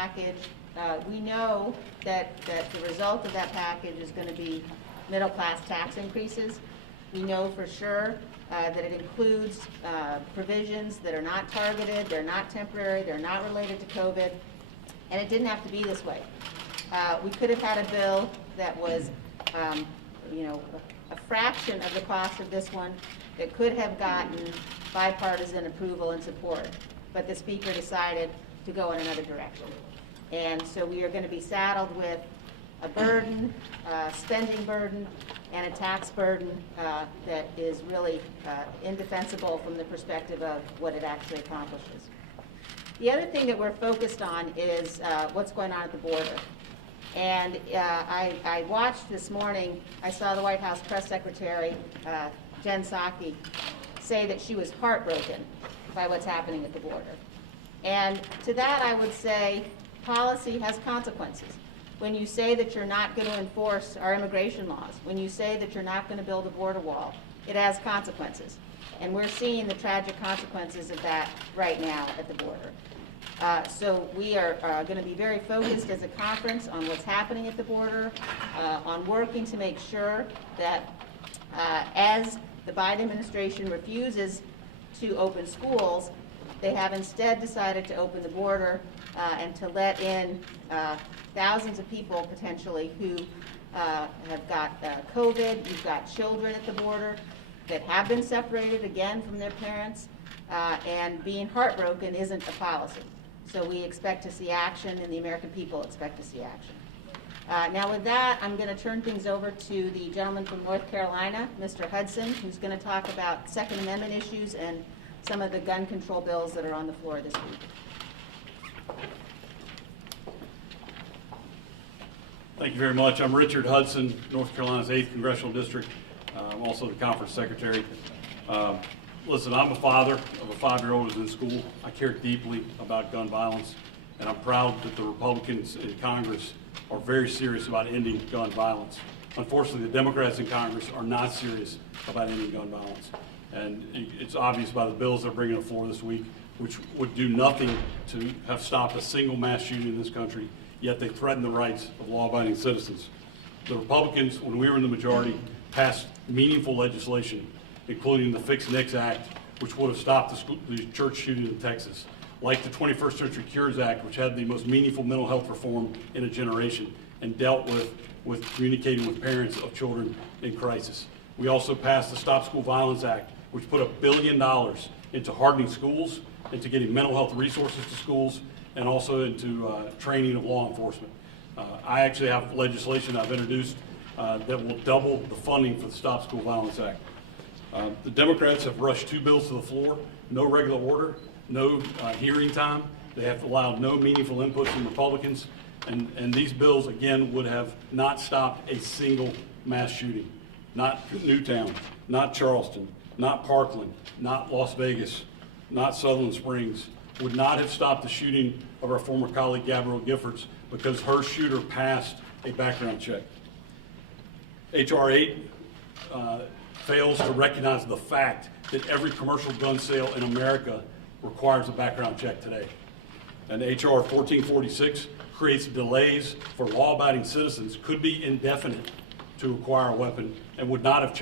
package. We know that the result of that package is going to be middle-class tax increases. We know for sure that it includes provisions that are not targeted, they're not temporary, they're not related to COVID, and it didn't have to be this way. We could have had a bill that was, a fraction of the cost of this one that could have gotten bipartisan approval and support, but the Speaker decided to go in another direction. And so we are going to be saddled with a burden, spending burden, and a tax burden that is really indefensible from the perspective of what it actually accomplishes. The other thing that we're focused on is what's going on at the border. And I watched this morning, I saw the White House Press Secretary, Jen Psaki, say that she was heartbroken by what's happening at the border. And to that I would say policy has consequences. When you say that you're not going to enforce our immigration laws, when you say that you're not going to build a border wall, it has consequences. And we're seeing the tragic consequences of that right now at the border. So we are going to be very focused as a conference on what's happening at the border, on working to make sure that as the Biden administration refuses to open schools, they have instead decided to open the border and to let in thousands of people potentially who have got COVID. You've got children at the border that have been separated again from their parents, and being heartbroken isn't a policy. So we expect to see action, and the American people expect to see action. Now with that, I'm going to turn things over to the gentleman from North Carolina, Mr. Hudson, who's going to talk about Second Amendment issues and some of the gun control bills that are on the floor this week. Thank you very much. I'm Richard Hudson, North Carolina's 8th Congressional District. I'm also the conference secretary. Listen, I'm a father of a 5-year-old who's in school. I care deeply about gun violence, and I'm proud that the Republicans in Congress are very serious about ending gun violence. Unfortunately, the Democrats in Congress are not serious about ending gun violence. And it's obvious by the bills they're bringing to the floor this week, which would do nothing to have stopped a single mass shooting in this country, yet they threaten the rights of law-abiding citizens. The Republicans, when we were in the majority, passed meaningful legislation, including the Fix NICS Act, which would have stopped the church shooting in Texas, like the 21st Century Cures Act, which had the most meaningful mental health reform in a generation and dealt with communicating with parents of children in crisis. We also passed the Stop School Violence Act, which put $1 billion into hardening schools, into getting mental health resources to schools, and also into training of law enforcement. I actually have legislation I've introduced that will double the funding for the Stop School Violence Act. The Democrats have rushed 2 bills to the floor, no regular order, no hearing time. They have allowed no meaningful input from Republicans, and these bills, again, would have not stopped a single mass shooting. Not Newtown, not Charleston, not Parkland, not Las Vegas, not Sutherland Springs, would not have stopped the shooting of our former colleague Gabrielle Giffords because her shooter passed a background check. H.R. 8 fails to recognize the fact that every commercial gun sale in America requires a background check today. And H.R. 1446 creates delays for law-abiding citizens, could be indefinite, to acquire a weapon, and would not have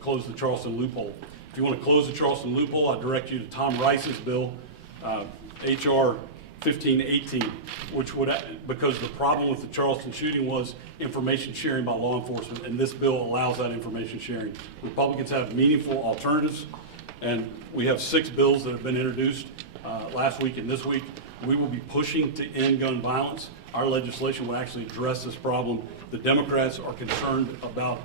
closed the Charleston loophole. If you want to close the Charleston loophole, I direct you to Tom Rice's bill, H.R. 1518, which would, because the problem with the Charleston shooting was information sharing by law enforcement, and this bill allows that information sharing. Republicans have meaningful alternatives, and we have 6 bills that have been introduced last week and this week. We will be pushing to end gun violence. Our legislation will actually address this problem. The Democrats are concerned about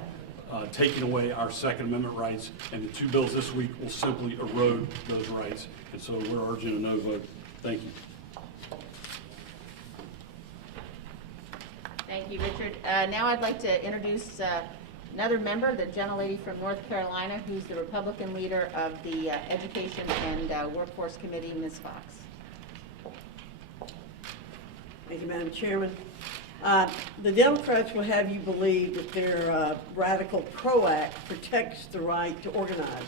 taking away our Second Amendment rights, and the 2 bills this week will simply erode those rights. And so we're urging a no vote. Thank you. Thank you, Richard. Now I'd like to introduce another member, the gentlelady from North Carolina, who's the Republican leader of the Education and Workforce Committee, Ms. Fox. Thank you, Madam Chairman. The Democrats will have you believe that their radical PRO Act protects the right to organize.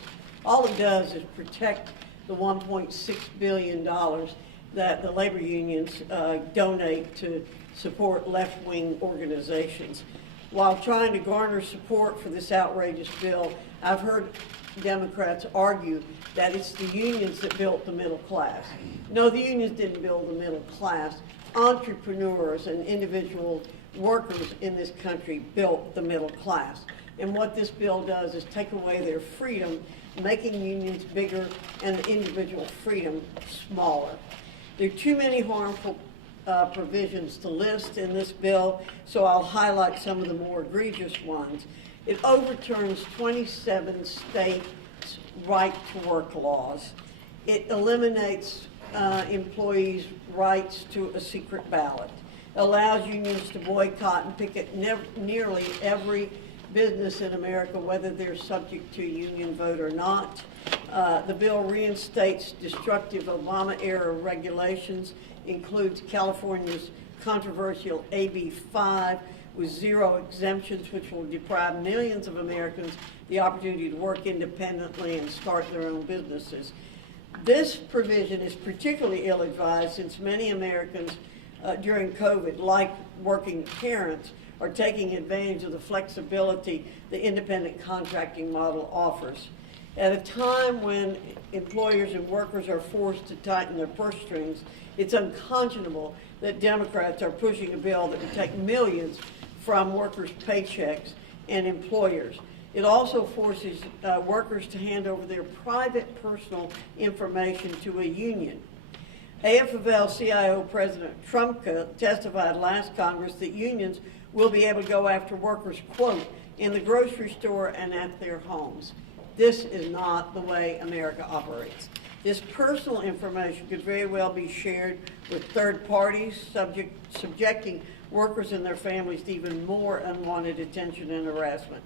All it does is protect the $1.6 billion that the labor unions donate to support left-wing organizations. While trying to garner support for this outrageous bill, I've heard Democrats argue that it's the unions that built the middle class. No, the unions didn't build the middle class. Entrepreneurs and individual workers in this country built the middle class. And what this bill does is take away their freedom, making unions bigger and the individual freedom smaller. There are too many harmful provisions to list in this bill, so I'll highlight some of the more egregious ones. It overturns 27 states' right-to-work laws. It eliminates employees' rights to a secret ballot. Allows unions to boycott and picket nearly every business in America, whether they're subject to a union vote or not. The bill reinstates destructive Obama-era regulations, includes California's controversial AB 5 with 0 exemptions, which will deprive millions of Americans the opportunity to work independently and start their own businesses. This provision is particularly ill-advised since many Americans during COVID, like working parents, are taking advantage of the flexibility the independent contracting model offers. At a time when employers and workers are forced to tighten their purse strings, it's unconscionable that Democrats are pushing a bill that would take millions from workers' paychecks and employers. It also forces workers to hand over their private personal information to a union. AFL-CIO President Trumka testified last Congress that unions will be able to go after workers, quote, in the grocery store and at their homes. This is not the way America operates. This personal information could very well be shared with third parties, subjecting workers and their families to even more unwanted attention and harassment.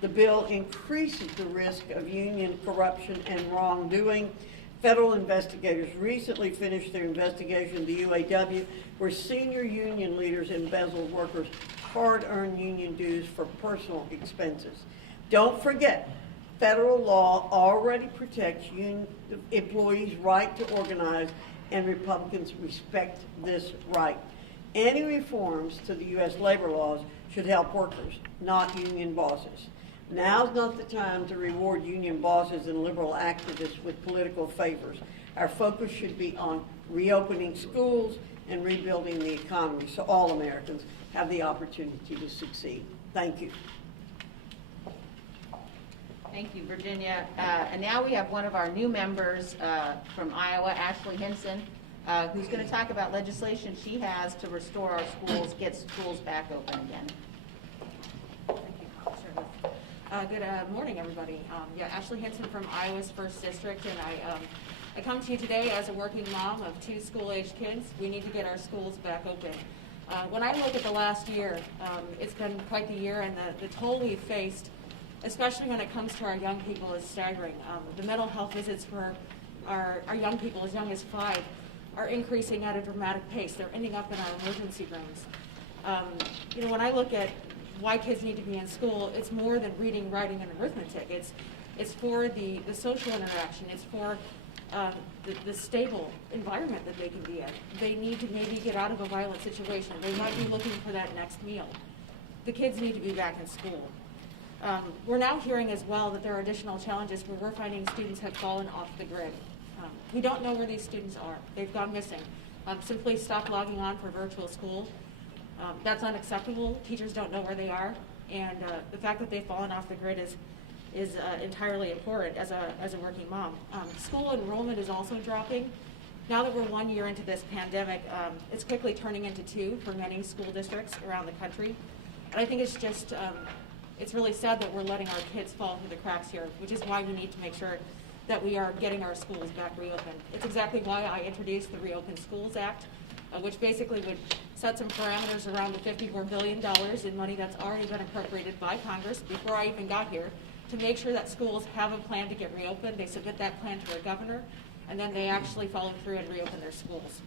The bill increases the risk of union corruption and wrongdoing. Federal investigators recently finished their investigation of the UAW, where senior union leaders embezzled workers' hard-earned union dues for personal expenses. Don't forget, federal law already protects employees' right to organize, and Republicans respect this right. Any reforms to the U.S. labor laws should help workers, not union bosses. Now's not the time to reward union bosses and liberal activists with political favors. Our focus should be on reopening schools and rebuilding the economy so all Americans have the opportunity to succeed. Thank you. Thank you, Virginia. And now we have one of our new members from Iowa, Ashley Hinson, who's going to talk about legislation she has to restore our schools, get schools back open again. Good morning, everybody. Ashley Hinson from Iowa's 1st District, and I come to you today as a working mom of 2 school-aged kids. We need to get our schools back open. When I look at the last year, it's been quite the year, and the toll we've faced, especially when it comes to our young people, is staggering. The mental health visits for our young people as young as 5 are increasing at a dramatic pace. They're ending up in our emergency rooms. When I look at why kids need to be in school, it's more than reading, writing, and arithmetic. It's for the social interaction. It's for the stable environment that they can be in. They need to maybe get out of a violent situation. They might be looking for that next meal. The kids need to be back in school. We're now hearing as well that there are additional challenges where we're finding students have fallen off the grid. We don't know where these students are. They've gone missing. Simply stop logging on for virtual school. That's unacceptable. Teachers don't know where they are, and the fact that they've fallen off the grid is entirely abhorrent as a working mom. School enrollment is also dropping. Now that we're 1 year into this pandemic, it's quickly turning into 2 for many school districts around the country, and I think it's just it's really sad that we're letting our kids fall through the cracks here, which is why we need to make sure that we are getting our schools back reopened. It's exactly why I introduced the Reopen Schools Act, which basically would set some parameters around the $54 billion in money that's already been appropriated by Congress before I even got here, to make sure that schools have a plan to get reopened. They submit that plan to their governor, and then they actually follow through and reopen their schools.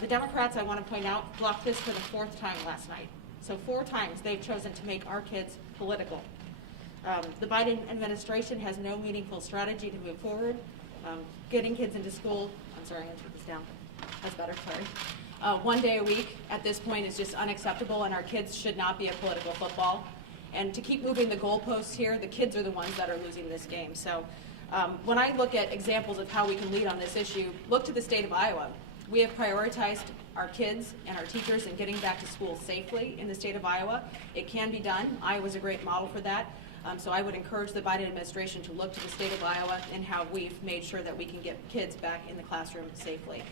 The Democrats, I want to point out, blocked this for the 4th time last night. So 4 times they've chosen to make our kids political. The Biden administration has no meaningful strategy to move forward. Getting kids into school, I'm sorry, I'm going to put this down. That's better, sorry. 1 day a week at this point is just unacceptable, and our kids should not be a political football. And to keep moving the goalposts here, the kids are the ones that are losing this game. So when I look at examples of how we can lead on this issue, look to the state of Iowa. We have prioritized our kids and our teachers in getting back to school safely in the state of Iowa. It can be done. Iowa's a great model for that. So I would encourage the Biden administration to look to the state of Iowa and how we've made sure that we can get kids back in the classroom safely.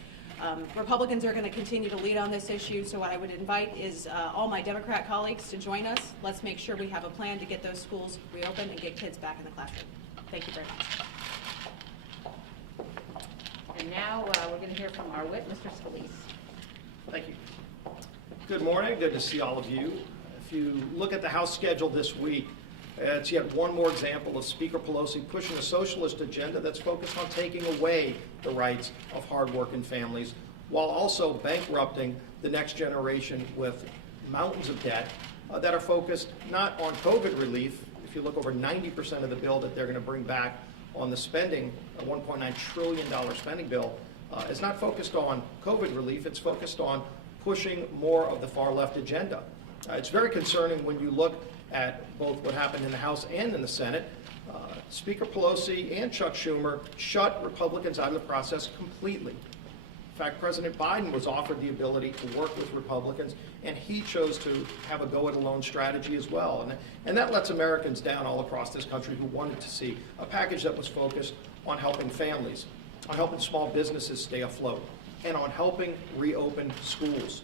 Republicans are going to continue to lead on this issue, so what I would invite is all my Democrat colleagues to join us. Let's make sure we have a plan to get those schools reopened and get kids back in the classroom. Thank you very much. And now we're going to hear from our whip, Mr. Scalise. Thank you. Good morning. Good to see all of you. If you look at the House schedule this week, it's yet one more example of Speaker Pelosi pushing a socialist agenda that's focused on taking away the rights of hardworking families while also bankrupting the next generation with mountains of debt that are focused not on COVID relief. If you look over 90% of the bill that they're going to bring back on the spending, a $1.9 trillion spending bill, is not focused on COVID relief. It's focused on pushing more of the far left agenda. It's very concerning when you look at both what happened in the House and in the Senate. Speaker Pelosi and Chuck Schumer shut Republicans out of the process completely. In fact, President Biden was offered the ability to work with Republicans, and he chose to have a go-it-alone strategy as well. And that lets Americans down all across this country who wanted to see a package that was focused on helping families, on helping small businesses stay afloat, and on helping reopen schools.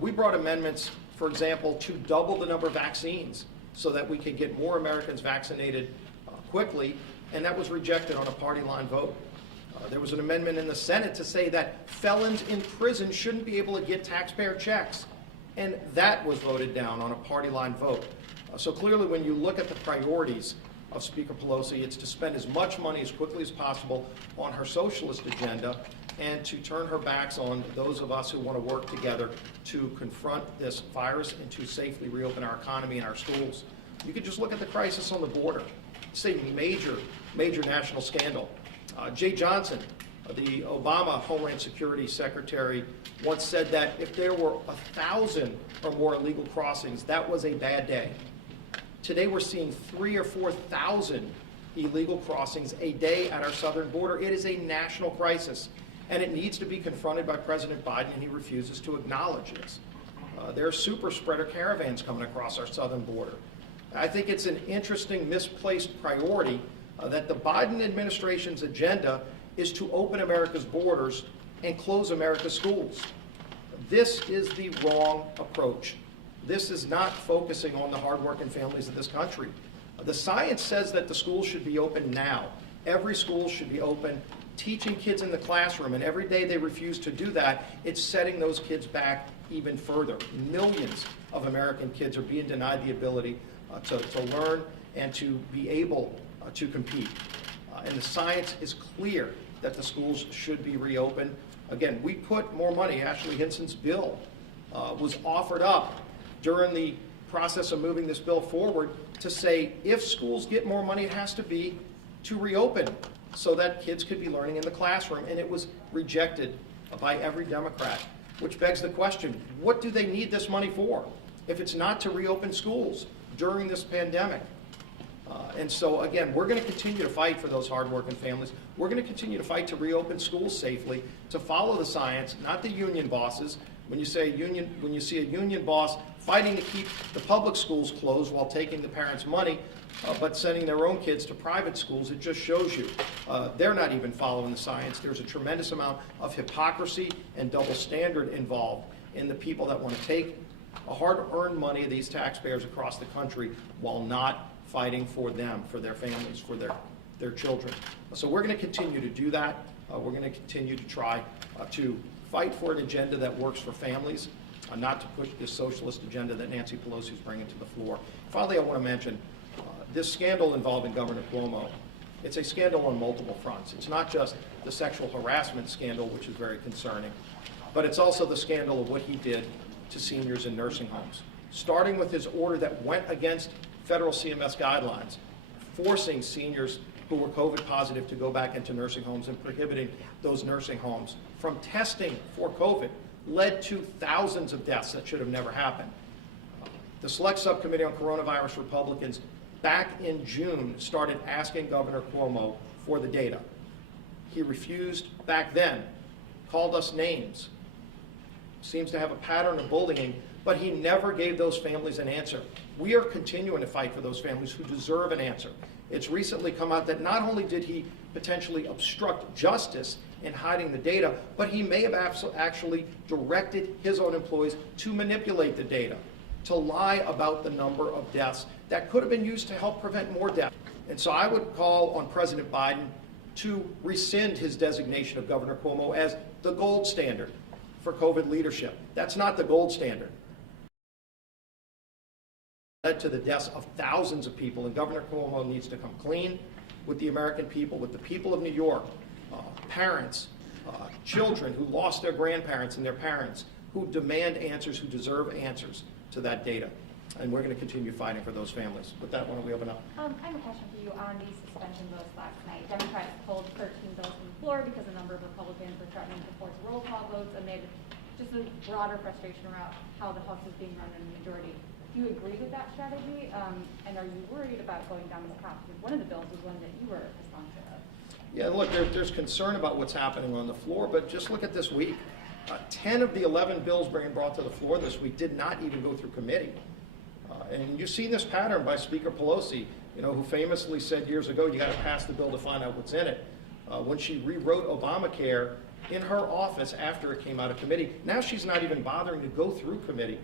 We brought amendments, for example, to double the number of vaccines so that we could get more Americans vaccinated quickly, and that was rejected on a party line vote. There was an amendment in the Senate to say that felons in prison shouldn't be able to get taxpayer checks, and that was voted down on a party line vote. So clearly when you look at the priorities of Speaker Pelosi, it's to spend as much money as quickly as possible on her socialist agenda and to turn her backs on those of us who want to work together to confront this virus and to safely reopen our economy and our schools. You could just look at the crisis on the border. It's a major, major national scandal. Jay Johnson, the Obama Homeland Security Secretary, once said that if there were 1,000 or more illegal crossings, that was a bad day. Today we're seeing 3,000 or 4,000 illegal crossings a day at our southern border. It is a national crisis, and it needs to be confronted by President Biden, and he refuses to acknowledge this. There are super spreader caravans coming across our southern border. I think it's an interesting misplaced priority that the Biden administration's agenda is to open America's borders and close America's schools. This is the wrong approach. This is not focusing on the hardworking families of this country. The science says that the schools should be open now. Every school should be open, teaching kids in the classroom, and every day they refuse to do that, it's setting those kids back even further. Millions of American kids are being denied the ability to learn and to be able to compete. And the science is clear that the schools should be reopened. Again, we put more money. Ashley Hinson's bill was offered up during the process of moving this bill forward to say if schools get more money, it has to be to reopen so that kids could be learning in the classroom. And it was rejected by every Democrat, which begs the question, what do they need this money for if it's not to reopen schools during this pandemic? And so, again, we're going to continue to fight for those hardworking families. We're going to continue to fight to reopen schools safely, to follow the science, not the union bosses. When you see a union boss fighting to keep the public schools closed while taking the parents' money, but sending their own kids to private schools, it just shows you they're not even following the science. There's a tremendous amount of hypocrisy and double standard involved in the people that want to take a hard-earned money of these taxpayers across the country while not fighting for them, for their families, for their children. So we're going to continue to do that. We're going to continue to try to fight for an agenda that works for families, not to push this socialist agenda that Nancy Pelosi is bringing to the floor. Finally, I want to mention this scandal involving Governor Cuomo. It's a scandal on multiple fronts. It's not just the sexual harassment scandal, which is very concerning, but it's also the scandal of what he did to seniors in nursing homes, starting with his order that went against federal CMS guidelines, forcing seniors who were COVID positive to go back into nursing homes and prohibiting those nursing homes from testing for COVID led to thousands of deaths that should have never happened. The Select Subcommittee on Coronavirus Republicans back in June started asking Governor Cuomo for the data. He refused back then, called us names, seems to have a pattern of bullying, but he never gave those families an answer. We are continuing to fight for those families who deserve an answer. It's recently come out that not only did he potentially obstruct justice in hiding the data, but he may have actually directed his own employees to manipulate the data, to lie about the number of deaths that could have been used to help prevent more deaths. And so I would call on President Biden to rescind his designation of Governor Cuomo as the gold standard for COVID leadership. That's not the gold standard. Led to the deaths of thousands of people, and Governor Cuomo needs to come clean with the American people, with the people of New York, parents, children who lost their grandparents and their parents, who demand answers, who deserve answers to that data. And we're going to continue fighting for those families. With that, why don't we open up? I have a question for you on the suspension votes last night. Democrats pulled 13 bills from the floor because a number of Republicans were threatening to force roll call votes amid just a broader frustration around how the House is being run in the majority. Do you agree with that strategy? And are you worried about going down this path? Because one of the bills was one that you were a sponsor of. Yeah, look, there's concern about what's happening on the floor, but just look at this week. 10 of the 11 bills being brought to the floor this week did not even go through committee. And you've seen this pattern by Speaker Pelosi, who famously said years ago, you got to pass the bill to find out what's in it. When she rewrote Obamacare in her office after it came out of committee, now she's not even bothering to go through committee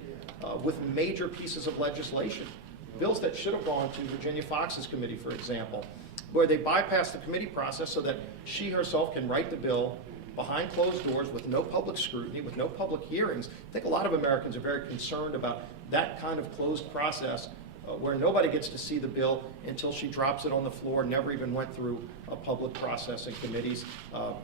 with major pieces of legislation. Bills that should have gone to Virginia Fox's committee, for example, where they bypass the committee process so that she herself can write the bill behind closed doors with no public scrutiny, with no public hearings. I think a lot of Americans are very concerned about that kind of closed process where nobody gets to see the bill until she drops it on the floor, never even went through a public process in committees.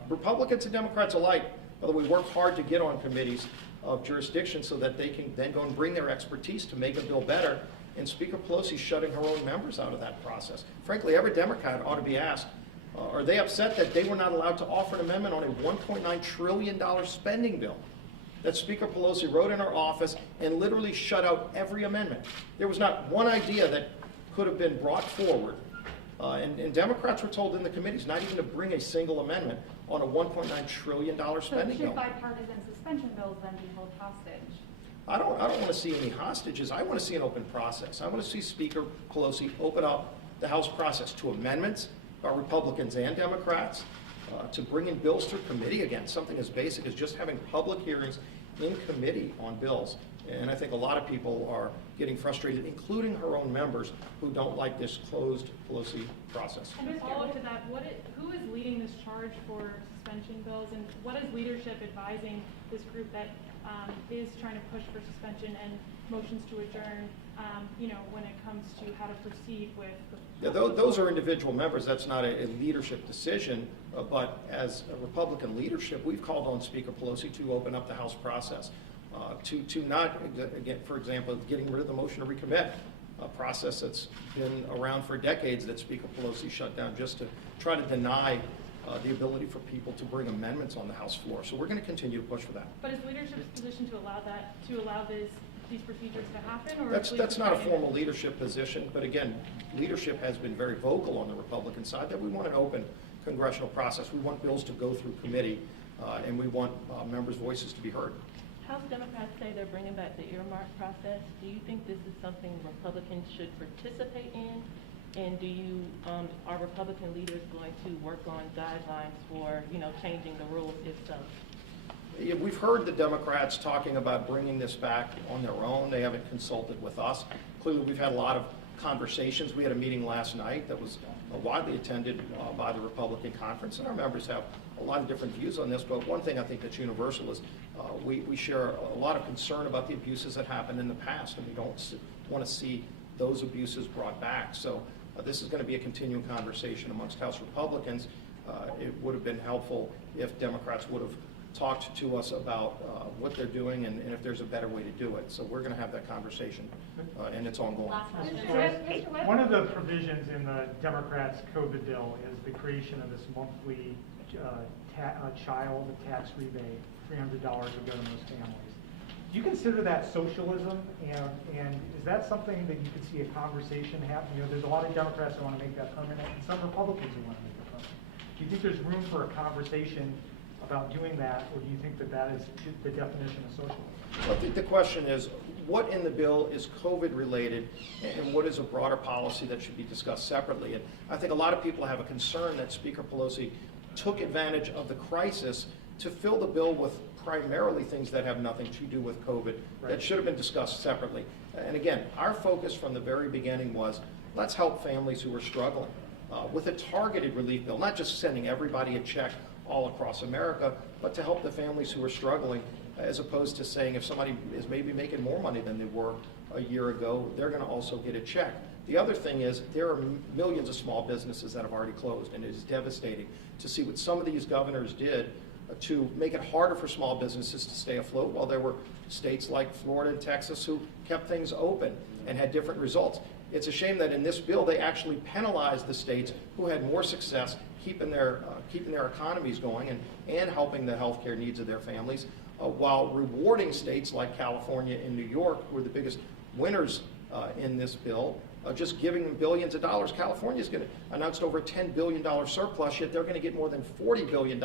Republicans and Democrats alike, by the way, work hard to get on committees of jurisdiction so that they can then go and bring their expertise to make a bill better. And Speaker Pelosi's shutting her own members out of that process. Frankly, every Democrat ought to be asked, are they upset that they were not allowed to offer an amendment on a $1.9 trillion spending bill that Speaker Pelosi wrote in her office and literally shut out every amendment? There was not one idea that could have been brought forward. And Democrats were told in the committees not even to bring a single amendment on a $1.9 trillion spending bill. Should bipartisan suspension bills then be held hostage? I don't want to see any hostages. I want to see an open process. I want to see Speaker Pelosi open up the House process to amendments by Republicans and Democrats, to bring in bills through committee again, something as basic as just having public hearings in committee on bills. And I think a lot of people are getting frustrated, including her own members, who don't like this closed Pelosi process. And to follow to that, who is leading this charge for suspension bills, and what is leadership advising this group that is trying to push for suspension and motions to adjourn, when it comes to how to proceed with the... Yeah, those are individual members. That's not a leadership decision, but as a Republican leadership, we've called on Speaker Pelosi to open up the House process, to not, again, for example, getting rid of the motion to recommit, a process that's been around for decades that Speaker Pelosi shut down just to try to deny the ability for people to bring amendments on the House floor. So we're going to continue to push for that. But is leadership's position to allow these procedures to happen? Or That's not a formal leadership position, but again, leadership has been very vocal on the Republican side that we want an open congressional process. We want bills to go through committee, and we want members' voices to be heard. House Democrats say they're bringing back the earmark process. Do you think this is something Republicans should participate in? And are Republican leaders going to work on guidelines for, changing the rules if so? Yeah, we've heard the Democrats talking about bringing this back on their own. They haven't consulted with us. Clearly, we've had a lot of conversations. We had a meeting last night that was widely attended by the Republican conference, and our members have a lot of different views on this. But one thing I think that's universal is we share a lot of concern about the abuses that happened in the past, and we don't want to see those abuses brought back. So this is going to be a continuing conversation amongst House Republicans. It would have been helpful if Democrats would have talked to us about what they're doing and if there's a better way to do it. So we're going to have that conversation, and it's ongoing. Last question. Mr. Webb? One of the provisions in the Democrats' COVID bill is the creation of this monthly child tax rebate. $300 would go to most families. Do you consider that socialism, and is that something that you could see a conversation happen? You know, there's a lot of Democrats who want to make that permanent, and some Republicans who want to make it permanent. Do you think there's room for a conversation about doing that, or do you think that that is the definition of socialism? I think the question is, what in the bill is COVID related, and what is a broader policy that should be discussed separately? And I think a lot of people have a concern that Speaker Pelosi took advantage of the crisis to fill the bill with primarily things that have nothing to do with COVID, that should have been discussed separately. And again, our focus from the very beginning was, let's help families who are struggling with a targeted relief bill, not just sending everybody a check all across America, but to help the families who are struggling, as opposed to saying if somebody is maybe making more money than they were a year ago, they're going to also get a check. The other thing is there are millions of small businesses that have already closed, and it is devastating to see what some of these governors did to make it harder for small businesses to stay afloat, while there were states like Florida and Texas who kept things open and had different results. It's a shame that in this bill they actually penalized the states who had more success keeping their economies going and helping the healthcare needs of their families, while rewarding states like California and New York, who are the biggest winners in this bill, just giving them billions of dollars. California's going to announced over a $10 billion surplus, yet they're going to get more than $40 billion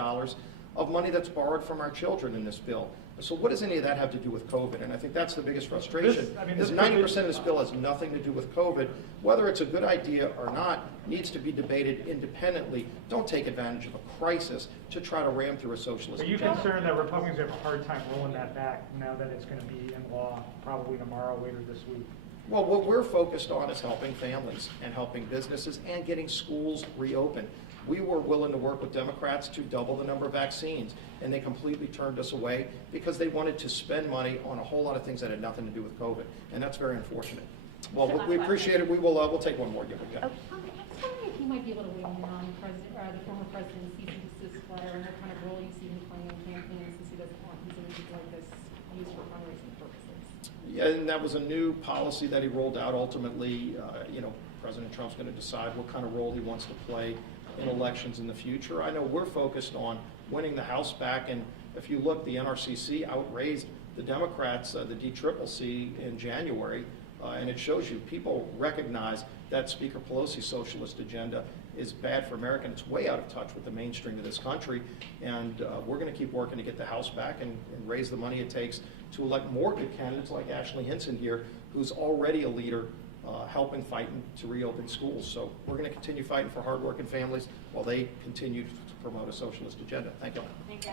of money that's borrowed from our children in this bill. So what does any of that have to do with COVID? And I think that's the biggest frustration. This 90% of this bill has nothing to do with COVID. Whether it's a good idea or not needs to be debated independently. Don't take advantage of a crisis to try to ram through a socialist Are you agenda. concerned that Republicans have a hard time rolling that back now that it's going to be in law probably tomorrow, later this week? Well, what we're focused on is helping families and helping businesses and getting schools reopened. We were willing to work with Democrats to double the number of vaccines, and they completely turned us away because they wanted to spend money on a whole lot of things that had nothing to do with COVID, and that's very unfortunate. Well, we appreciate it. We'll take one more. Yeah. I was wondering if you might be able to weigh in on the former president's cease and desist letter and what kind of role you see him playing in campaigns, since he doesn't want his images like this used for fundraising purposes. Yeah, and that was a new policy that he rolled out. Ultimately, President Trump's going to decide what kind of role he wants to play in elections in the future. I know we're focused on winning the House back, and if you look, the NRCC outraised the Democrats, the DCCC in January, and it shows you people recognize that Speaker Pelosi's socialist agenda is bad for America, and it's way out of touch with the mainstream of this country, and we're going to keep working to get the House back and raise the money it takes to elect more good candidates like Ashley Hinson here, who's already a leader helping fighting to reopen schools. So we're going to continue fighting for hardworking families while they continue to promote a socialist agenda. Thank you. Thank you.